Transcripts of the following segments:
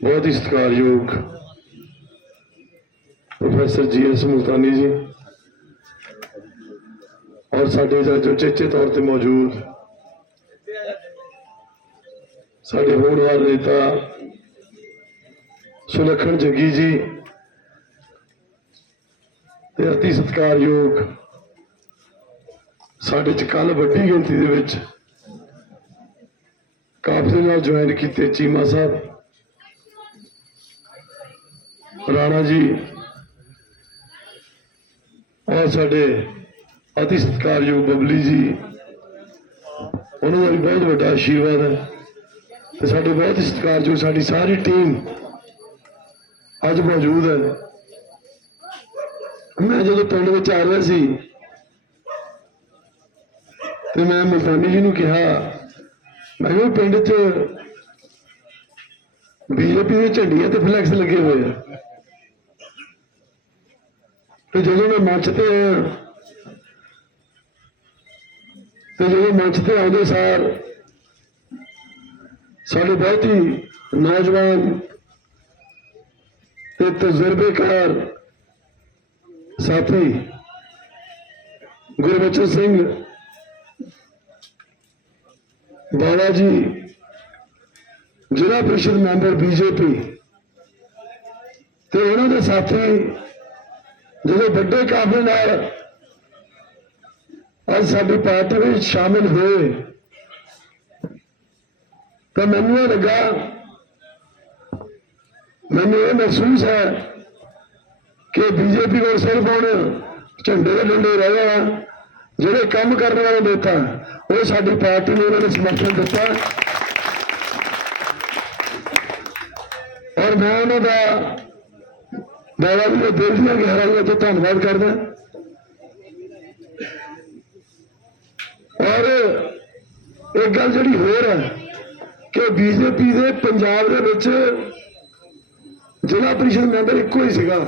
ਬਹੁਤ ਹੀ ਸਤਿਕਾਰਯੋਗ professor G S Multani ਜੀ ਔਰ ਸਾਡੇ ਅੱਜ ਉਚੇਚੇ ਤੌਰ ਤੇ ਮੌਜੂਦ ਸਾਡੇ ਹੋਣਹਾਰ ਨੇਤਾ ਸੁਲੱਖਣ ਜੱਗੀ ਜੀ ਤੇ ਅਤੀ ਸਤਿਕਾਰਯੋਗ ਸਾਡੇ ਚ ਕੱਲ ਵੱਡੀ ਗਿਣਤੀ ਦੇ ਵਿੱਚ ਕਾਫਲੇ ਨਾਲ ਜੁਆਇਨ ਕੀਤੇ ਚੀਮਾ ਸਾਹਿਬ। ਰਾਣਾ ਜੀ ਔਰ ਸਾਡੇ ਅਤੀ ਸਤਿਕਾਰਯੋਗ ਬਬਲੀ ਜੀ, ਉਹਨਾਂ ਦਾ ਵੀ ਬਹੁਤ ਵੱਡਾ ਆਸ਼ੀਰਵਾਦ ਹੈ ਤੇ ਸਾਡੇ ਬਹੁਤ ਸਤਿਕਾਰਯੋਗ ਸਾਡੀ ਸਾਰੀ ਟੀਮ ਅੱਜ ਮੌਜੂਦ ਹੈ। ਮੈਂ ਜਦੋਂ ਪਿੰਡ ਵਿੱਚ ਆ ਰਿਹਾ ਸੀ ਤੇ ਮੈਂ ਮੁਲਤਾਨੀ ਜੀ ਨੂੰ ਕਿਹਾ, ਮੈਂ ਕਿਹਾ ਪਿੰਡ 'ਚ ਬੀਜੇਪੀ ਦੇ ਝੰਡੀਆਂ ਤੇ ਫਲੈਕਸ ਲੱਗੇ ਹੋਏ ਆ। ਤੇ ਜਦੋਂ ਮੈਂ ਮੰਚ ਤੇ ਤੇ ਜਦੋਂ ਮੰਚ ਤੇ ਆਉਂਦੇ ਸਾਰ ਸਾਡੇ ਬਹੁਤ ਹੀ ਨੌਜਵਾਨ ਤੇ ਤਜਰਬੇਕਾਰ ਸਾਥੀ ਗੁਰਬਚਨ ਸਿੰਘ ਬਾਲਾ ਜੀ ਜ਼ਿਲ੍ਹਾ ਪ੍ਰੀਸ਼ਦ ਮੈਂਬਰ ਬੀਜੇਪੀ ਤੇ ਉਹਨਾਂ ਦੇ ਸਾਥੀ ਜਦੋਂ ਵੱਡੇ ਕਾਫਲੇ ਨਾਲ ਅੱਜ ਸਾਡੀ ਪਾਰਟੀ ਵਿੱਚ ਸ਼ਾਮਿਲ ਹੋਏ, ਤਾਂ ਮੈਨੂੰ ਇਹ ਲੱਗਾ, ਮੈਨੂੰ ਇਹ ਮਹਿਸੂਸ ਹੈ ਕਿ ਬੀਜੇਪੀ ਕੋਲ ਸਿਰਫ ਹੁਣ ਝੰਡੇ ਦੇ ਡੰਡੇ ਰਹਿ ਗਏ ਆ, ਜਿਹੜੇ ਕੰਮ ਕਰਨ ਵਾਲੇ ਨੇਤਾ ਉਹ ਸਾਡੀ ਪਾਰਟੀ ਨੂੰ ਉਹਨਾਂ ਨੇ ਸਮਰਥਨ ਦਿੱਤਾ। ਔਰ ਮੈਂ ਉਹਨਾਂ ਦਾ ਬਾਬਾ ਜੀ ਦੇ ਦਿਲ ਦੀਆਂ ਗਹਿਰਾਈਆਂ ਤੋਂ ਧੰਨਵਾਦ ਕਰਦਾ। ਔਰ ਇੱਕ ਗੱਲ ਜਿਹੜੀ ਹੋਰ ਹੈ ਕਿ ਬੀਜੇਪੀ ਦੇ ਪੰਜਾਬ ਦੇ ਵਿੱਚ ਜ਼ਿਲ੍ਹਾ ਪ੍ਰੀਸ਼ਦ ਮੈਂਬਰ ਇੱਕੋ ਹੀ ਸੀਗਾ।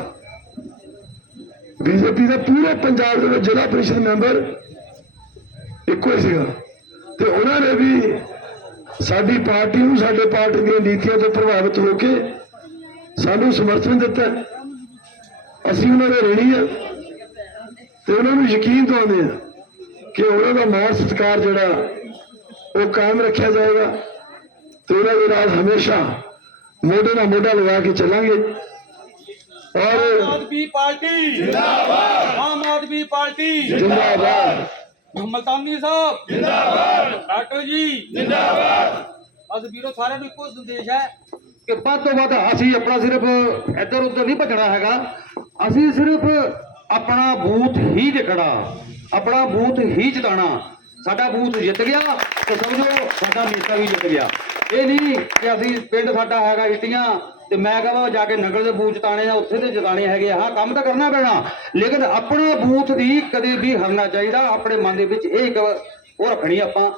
ਬੀਜੇਪੀ ਦੇ ਪੂਰੇ ਪੰਜਾਬ ਦੇ ਵਿੱਚ ਜ਼ਿਲ੍ਹਾ ਪ੍ਰੀਸ਼ਦ ਮੈਂਬਰ ਇੱਕੋ ਹੀ ਸੀਗਾ। ਤੇ ਉਹਨਾਂ ਨੇ ਵੀ ਸਾਡੀ ਪਾਰਟੀ ਨੂੰ, ਸਾਡੇ ਪਾਰਟੀ ਦੀਆਂ ਨੀਤੀਆਂ ਤੋਂ ਪ੍ਰਭਾਵਿਤ ਹੋ ਕੇ ਸਾਨੂੰ ਸਮਰਥਨ ਦਿੱਤਾ। ਅਸੀਂ ਉਹਨਾਂ ਦੇ ਰਣੀ ਆ। ਤੇ ਉਹਨਾਂ ਨੂੰ ਯਕੀਨ ਦਿਵਾਉਂਦੇ ਆ ਕਿ ਉਹਨਾਂ ਦਾ ਮਾਣ ਸਤਿਕਾਰ ਜਿਹੜਾ ਉਹ ਕਾਇਮ ਰੱਖਿਆ ਜਾਏਗਾ। ਤੇ ਉਹਨਾਂ ਦੇ ਨਾਲ ਹਮੇਸ਼ਾ ਮੋਢੇ ਨਾਲ ਮੋਢਾ ਲਗਾ ਕੇ ਚੱਲਾਂਗੇ। ਔਰ ਆਮ ਆਦਮੀ ਪਾਰਟੀ ਜਿੰਦਾਬਾਦ। ਆਮ ਆਦਮੀ ਪਾਰਟੀ ਜਿੰਦਾਬਾਦ। ਮਲਤਾਨੀ ਸਾਹਿਬ ਜਿੰਦਾਬਾਦ। ਡਾਕਟਰ ਜੀ ਜਿੰਦਾਬਾਦ। ਅੱਜ ਵੀਰੋ ਸਾਰਿਆਂ ਨੂੰ ਇੱਕੋ ਸੰਦੇਸ਼ ਹੈ ਕਿ ਵੱਧ ਤੋਂ ਵੱਧ ਅਸੀਂ ਆਪਣਾ ਸਿਰਫ ਇੱਧਰ ਉੱਧਰ ਨਹੀਂ ਭੱਜਣਾ ਹੈਗਾ। ਅਸੀਂ ਸਿਰਫ ਆਪਣਾ ਬੂਥ ਹੀ ਦੇਖਣਾ, ਆਪਣਾ ਬੂਥ ਹੀ ਜਿਤਾਣਾ ਸਾਡਾ ਬੂਥ ਜਿੱਤ ਗਿਆ, ਤੇ ਸਮਝੋ ਸਾਡਾ ਨੇਤਾ ਵੀ ਜਿੱਤ ਗਿਆ। ਇਹ ਨਹੀਂ ਕਿ ਅਸੀਂ ਪਿੰਡ ਸਾਡਾ ਹੈਗਾ ਇਟੀਆਂ, ਤੇ ਮੈਂ ਕਹਾਂ ਜਾ ਕੇ ਨਗਰ ਦੇ ਬੂਥ ਜਿਤਾਣੇ ਆ, ਉੱਥੇ ਦੇ ਜਿਤਾਣੇ ਹੈਗੇ ਆ। ਹਾਂ ਕੰਮ ਤਾਂ ਕਰਨਾ ਪੈਣਾ, ਲੇਕਿਨ ਆਪਣਾ ਬੂਥ ਦੀ ਕਦੇ ਵੀ ਹਰਨਾ ਚਾਹੀਦਾ। ਆਪਣੇ ਮਨ ਦੇ ਵਿੱਚ ਇਹ ਇੱਕ ਉਹ ਰੱਖਣੀ ਆਪਾਂ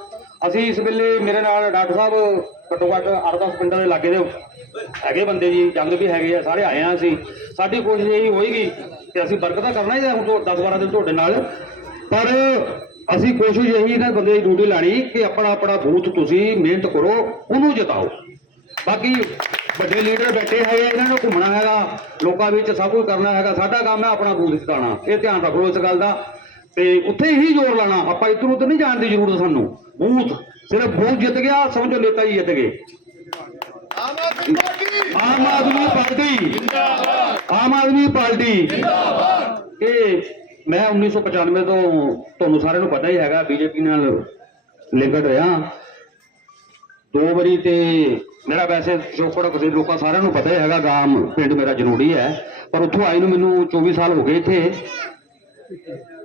ਅਸੀਂ ਇਸ ਵੇਲੇ ਮੇਰੇ ਨਾਲ ਡਾਕਟਰ ਸਾਹਿਬ ਘੱਟੋ ਘੱਟ 8-10 ਪਿੰਡਾਂ ਦੇ ਲਾਗੇ ਦੇ ਹੈਗੇ ਬੰਦੇ ਜੀ, ਜੰਗ ਵੀ ਹੈਗੇ ਆ, ਸਾਰੇ ਆਏ ਆ ਅਸੀਂ। ਸਾਡੀ ਕੋਸ਼ਿਸ਼ ਇਹੀ ਹੋਏਗੀ ਕਿ ਅਸੀਂ ਬਰਕਤਾਂ ਕਰਨਾ ਹੀ ਹੈ ਹੁਣ 10-12 ਦਿਨ ਤੁਹਾਡੇ ਨਾਲ। ਪਰ ਅਸੀਂ ਕੋਸ਼ਿਸ਼ ਇਹੀ ਇਹਨਾਂ ਬੰਦੇ ਦੀ ਡਿਊਟੀ ਲਾਣੀ ਕਿ ਆਪਣਾ ਆਪਣਾ ਬੂਥ ਤੁਸੀਂ ਮਿਹਨਤ ਕਰੋ, ਉਹਨੂੰ ਜਿਤਾਓ। ਬਾਕੀ ਵੱਡੇ ਲੀਡਰ ਬੈਠੇ ਹੈਗੇ, ਇਹਨਾਂ ਨੂੰ ਘੁੰਮਣਾ ਹੈਗਾ, ਲੋਕਾਂ ਵਿੱਚ ਸਭ ਕੁਝ ਕਰਨਾ ਹੈਗਾ, ਸਾਡਾ ਕੰਮ ਹੈ ਆਪਣਾ ਬੂਥ ਜਿਤਾਉਣਾ ਇਹ ਧਿਆਨ ਰੱਖ ਲਓ ਇਸ ਗੱਲ ਦਾ। ਤੇ ਉੱਥੇ ਹੀ ਜ਼ੋਰ ਲਾਣਾ ਆਪਾਂ ਇੱਧਰ ਉੱਧਰ ਨਹੀਂ ਜਾਣ ਦੀ ਜ਼ਰੂਰਤ ਸਾਨੂੰ। ਬੂਥ। ਸਿਰਫ ਬੂਥ ਜਿੱਤ ਗਿਆ ਸਮਝੋ ਨੇਤਾ ਹੀ ਜਿੱਤ ਗਏ। ਆਮ ਆਦਮੀ ਪਾਰਟੀ! ਜਿੰਦਾਬਾਦ ਆਮ ਆਦਮੀ ਪਾਰਟੀ। ਜਿੰਦਾਬਾਦ। ਇਹ ਮੈਂ 1995 ਤੋਂ ਤੁਹਾਨੂੰ ਸਾਰਿਆਂ ਨੂੰ ਪਤਾ ਹੀ ਹੈਗਾ ਬੀਜੇਪੀ ਨਾਲ ਲਿੰਕਡ ਰਿਹਾ। ਦੋ ਵਾਰੀ ਤੇ ਮੇਰਾ ਵੈਸੇ ਚੋਕੜ ਦੇ ਲੋਕਾਂ ਸਾਰਿਆਂ ਨੂੰ ਪਤਾ ਹੀ ਹੈਗਾ ਗਾਮ ਪਿੰਡ ਮੇਰਾ ਜਨੋੜੀ ਹੈ। ਪਰ ਉੱਥੋਂ ਆਏ ਨੂੰ ਮੈਨੂੰ 24 ਸਾਲ ਹੋ ਗਏ ਇੱਥੇ।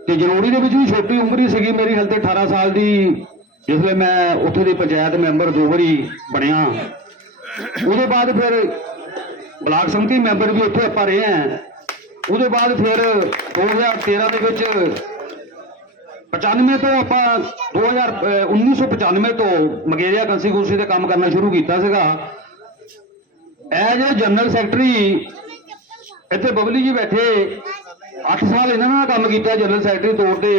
ਤੇ ਜਨੋੜੀ ਦੇ ਵਿੱਚ ਵੀ ਛੋਟੀ ਉਮਰ ਹੀ ਸੀਗੀ ਮੇਰੀ ਹਲਤੇ 18 ਸਾਲ ਦੀ, ਜਿਸ ਵੇਲੇ ਮੈਂ ਉੱਥੇ ਦੀ ਪੰਚਾਇਤ ਮੈਂਬਰ ਦੋ ਵਾਰੀ ਬਣਿਆ। ਉਹਦੇ ਬਾਅਦ ਫਿਰ ਬਲਾਕ ਸੰਮਤੀ ਮੈਂਬਰ ਵੀ ਉੱਥੇ ਆਪਾਂ ਰਹੇ ਆ ਉਹਦੇ ਬਾਅਦ ਫਿਰ 2013 ਦੇ ਵਿੱਚ 95 ਤੋਂ ਆਪਾਂ 2000 ਅਹ 1995 ਤੋਂ ਮਗੇਰੀਆ ਕੰਸਟੀਟਿਊਂਸੀ ਤੇ ਕੰਮ ਕਰਨਾ ਸ਼ੁਰੂ ਕੀਤਾ ਸੀਗਾ। ਐਜ ਏ ਜਨਰਲ ਸੈਕਟਰੀ ਇੱਥੇ ਬਬਲੀ ਜੀ ਬੈਠੇ। 8 ਸਾਲ ਇਹਨਾਂ ਨਾਲ ਕੰਮ ਕੀਤਾ ਜਨਰਲ ਸੈਕਟਰੀ ਤੌਰ ਤੇ।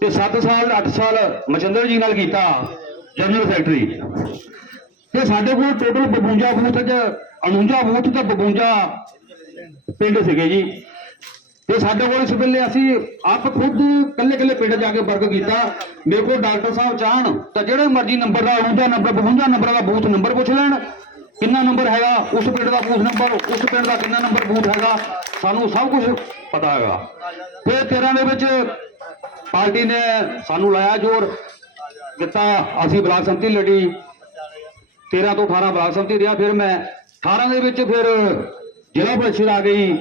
ਤੇ 7 ਸਾਲ 8 ਸਾਲ ਮਚੰਦਰ ਜੀ ਨਾਲ ਕੀਤਾ ਜਨਰਲ ਸੈਕਟਰੀ ਤੇ ਸਾਡੇ ਕੋਲ ਟੋਟਲ 52 ਬੂਥ ਚ 49 ਬੂਥ ਤੇ 52 ਪਿੰਡ ਸੀਗੇ ਜੀ। ਤੇ ਸਾਡੇ ਕੋਲ ਇਸ ਵੇਲੇ ਅਸੀਂ ਆਪ ਖੁਦ ਕੱਲੇ ਕੱਲੇ ਪਿੰਡ ਜਾ ਕੇ ਵਰਕ ਕੀਤਾ। ਮੇਰੇ ਕੋਲ ਡਾਕਟਰ ਸਾਹਿਬ ਚਾਹਣ ਤਾਂ ਜਿਹੜੇ ਮਰਜ਼ੀ ਨੰਬਰ ਦਾ ਉਹਦਾ ਨੰਬਰ 52 ਨੰਬਰ ਦਾ ਬੂਥ ਨੰਬਰ ਪੁੱਛ ਲੈਣ। ਕਿੰਨਾ ਨੰਬਰ ਹੈਗਾ? ਉਸ ਪਿੰਡ ਦਾ ਬੂਥ ਨੰਬਰ, ਉਸ ਪਿੰਡ ਦਾ ਕਿੰਨਾ ਨੰਬਰ ਬੂਥ ਹੈਗਾ? ਸਾਨੂੰ ਸਭ ਕੁਝ ਪਤਾ ਹੈਗਾ। ਤੇ 13 ਦੇ ਵਿੱਚ ਪਾਰਟੀ ਨੇ ਸਾਨੂੰ ਲਾਇਆ ਜੋਰ, ਦਿੱਤਾ। ਅਸੀਂ ਬਲਾਕ ਸੰਮਤੀ ਲੜੀ। 13 ਤੋਂ 18 ਬਲਾਕ ਸੰਮਤੀ ਰਿਹਾ। ਫਿਰ ਮੈਂ 18 ਦੇ ਵਿੱਚ ਫਿਰ ਜ਼ਿਲ੍ਹਾ ਪ੍ਰੀਸ਼ਦ ਆ ਗਈ।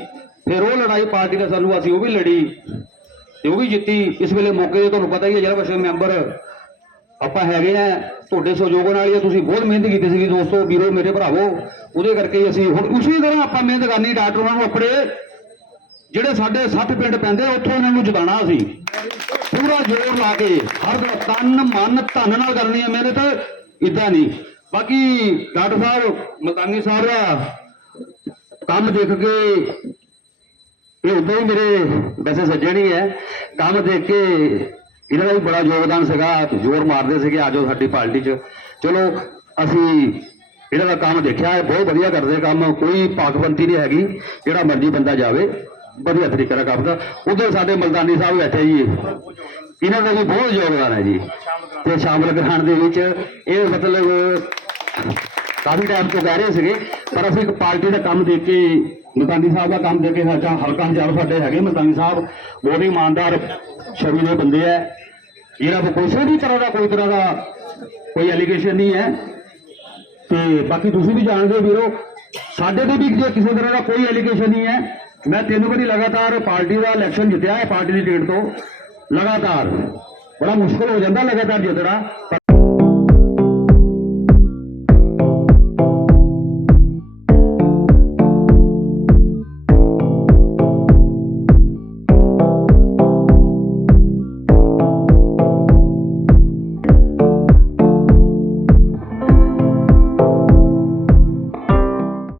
ਫਿਰ ਉਹ ਲੜਾਈ ਪਾਰਟੀ ਨੇ ਸਾਨੂੰ, ਅਸੀਂ ਉਹ ਵੀ ਲੜੀ ਤੇ ਉਹ ਵੀ ਜਿੱਤੀ। ਇਸ ਵੇਲੇ ਮੌਕੇ ਤੇ ਤੁਹਾਨੂੰ ਪਤਾ ਹੀ ਹੈ, ਜ਼ਿਲ੍ਹਾ ਪ੍ਰੀਸ਼ਦ ਮੈਂਬਰ ਆਪਾਂ ਹੈਗੇ ਆ, ਤੁਹਾਡੇ ਸਹਿਯੋਗ ਨਾਲ ਹੀ ਤੁਸੀਂ ਬਹੁਤ ਮਿਹਨਤ ਕੀਤੀ ਸੀਗੀ ਦੋਸਤੋ, ਵੀਰੋ, ਮੇਰੇ ਭਰਾਵੋ। ਉਹਦੇ ਕਰਕੇ ਹੀ ਅਸੀਂ ਹੁਣ ਉਸੇ ਤਰ੍ਹਾਂ ਆਪਾਂ ਮਿਹਨਤ ਕਰਨੀ, ਡਾਕਟਰਾਂ ਨੂੰ ਆਪਣੇ ਜਿਹੜੇ ਸਾਡੇ 60 ਪਿੰਡ ਪੈਂਦੇ ਉੱਥੋਂ ਇਹਨਾਂ ਨੂੰ ਜਿਤਾਉਣਾ ਅਸੀਂ। ਪੂਰਾ ਜ਼ੋਰ ਲਾ ਕੇ, ਹਰ ਤਨ, ਮਨ, ਧਨ ਨਾਲ ਕਰਨੀ ਹੈ ਮਿਹਨਤ ਇਦਾਂ ਨਹੀਂ। ਬਾਕੀ ਡਾਕਟਰ ਸਾਹਿਬ ਮਤਾਨੀ ਸਾਹਿਬ ਦਾ ਕੰਮ ਦੇਖ ਕੇ, ਇਹ ਉਦੋਂ ਹੀ ਮੇਰੇ ਵੈਸੇ ਸੱਜਣ ਹੀ ਹੈ, ਕੰਮ ਦੇਖ ਕੇ ਇਹਨਾਂ ਦਾ ਵੀ ਬੜਾ ਯੋਗਦਾਨ ਸੀਗਾ ਜ਼ੋਰ ਮਾਰਦੇ ਸੀਗੇ ਆਜੋ ਸਾਡੀ ਪਾਰਟੀ 'ਚ। ਚਲੋ, ਅਸੀਂ ਇਹਨਾਂ ਦਾ ਕੰਮ ਦੇਖਿਆ ਹੈ ਬਹੁਤ ਵਧੀਆ ਕਰਦੇ ਕੰਮ, ਕੋਈ ਪਾਕਬੰਦੀ ਨਹੀਂ ਹੈਗੀ, ਜਿਹੜਾ ਮਰਜ਼ੀ ਬੰਦਾ ਜਾਵੇ, ਵਧੀਆ ਤਰੀਕੇ ਨਾਲ ਕੰਮ ਦਾ ਉਧਰ ਸਾਡੇ ਮਲਦਾਨੀ ਸਾਹਿਬ ਬੈਠੇ ਜੀ, ਇਹਨਾਂ ਦਾ ਵੀ ਬਹੁਤ ਯੋਗਦਾਨ ਹੈ ਜੀ। ਤੇ ਸ਼ਾਮਲ ਕਰਾਉਣ ਦੇ ਵਿੱਚ ਇਹ ਮਤਲਬ ਕਾਫੀ ਟਾਈਮ ਤੋਂ ਕਹਿ ਰਹੇ ਸੀਗੇ, ਪਰ ਅਸੀਂ ਇੱਕ ਪਾਰਟੀ ਦਾ ਕੰਮ ਦੇਖ ਕੇ ਮਤਾਨੀ ਸਾਹਿਬ ਦਾ ਕੰਮ ਦੇਖ ਕੇ ਹਲਕਾ ਹਲਕਾ ਇੰਚਾਰਜ ਸਾਡੇ ਹੈਗੇ ਮਤਾਨੀ ਸਾਹਿਬ, ਬਹੁਤ ਹੀ ਇਮਾਨਦਾਰ ਛਵੀ ਦੇ ਬੰਦੇ ਹੈ ਇਹਨਾਂ ਕੋਲ ਕਿਸੇ ਵੀ ਤਰ੍ਹਾਂ ਦਾ, ਕੋਈ ਤਰ੍ਹਾਂ ਦਾ ਕੋਈ ਐਲੀਗੇਸ਼ਨ ਨਹੀਂ ਹੈ। ਤੇ ਬਾਕੀ ਤੁਸੀਂ ਵੀ ਜਾਣਦੇ ਹੋ ਵੀਰੋ, ਸਾਡੇ ਤੇ ਵੀ ਜੇ ਕਿਸੇ ਤਰ੍ਹਾਂ ਦਾ ਕੋਈ ਐਲੀਗੇਸ਼ਨ ਨਹੀਂ ਹੈ। ਮੈਂ ਤੈਨੂੰ ਵਾਰੀ ਲਗਾਤਾਰ ਪਾਰਟੀ ਦਾ ਇਲੈਕਸ਼ਨ ਜਿੱਤਿਆ ਹੈ, ਪਾਰਟੀ ਦੀ ਟਿਕਟ ਤੋਂ। ਲਗਾਤਾਰ। ਬੜਾ ਮੁਸ਼ਕਲ ਹੋ ਜਾਂਦਾ ਲਗਾਤਾਰ ਜਿੱਤਣਾ। ਪਰ